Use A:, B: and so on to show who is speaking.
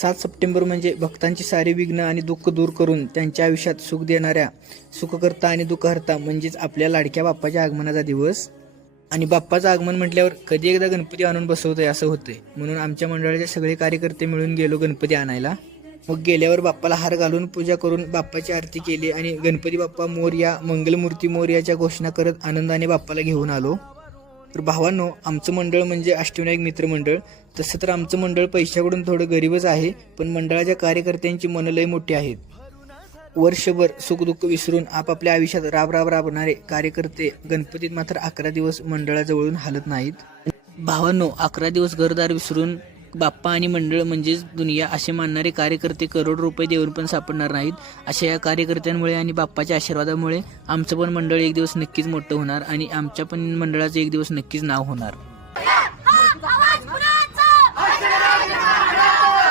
A: सात सप्टेंबर म्हणजे भक्तांची सारी विघ्न आणि दुःख दूर करून त्यांच्या आयुष्यात सुख देणाऱ्या सुखकर्ता आणि दुःखहर्ता म्हणजेच आपल्या लाडक्या बाप्पाच्या आगमनाचा दिवस. आणि बाप्पाचं आगमन म्हटल्यावर कधी एकदा गणपती आणून बसवतोय असं होतंय. म्हणून आमच्या मंडळाचे सगळे कार्यकर्ते मिळून गेलो गणपती आणायला. मग गेल्यावर बाप्पाला हार घालून पूजा करून बाप्पाची आरती केली आणि गणपती बाप्पा मोर या मंगलमूर्ती मोर याच्या घोषणा करत आनंदाने बाप्पाला घेऊन आलो. तर भावांनो आमचं मंडळ म्हणजे अष्टविनायक मित्र मंडळ. तसं तर आमचं मंडळ पैशाकडून थोडं गरीबच आहे पण मंडळाच्या कार्यकर्त्यांची मनलय मोठी आहेत. वर्षभर सुखदुःख विसरून आपापल्या आयुष्यात राब राब राबणारे कार्यकर्ते गणपतीत मात्र अकरा दिवस मंडळाजवळून हलत नाहीत. भावांनो अकरा दिवस घरदार विसरून बाप्पा आणि मंडळ म्हणजेच दुनिया असे मानणारे कार्यकर्ते करोड रुपये देऊन पण सापडणार नाहीत. अशा या कार्यकर्त्यांमुळे आणि बाप्पाच्या आशीर्वादामुळे आमचं पण मंडळ एक दिवस नक्कीच मोठं होणार आणि आमच्या पण मंडळाचं एक दिवस नक्कीच नाव होणार.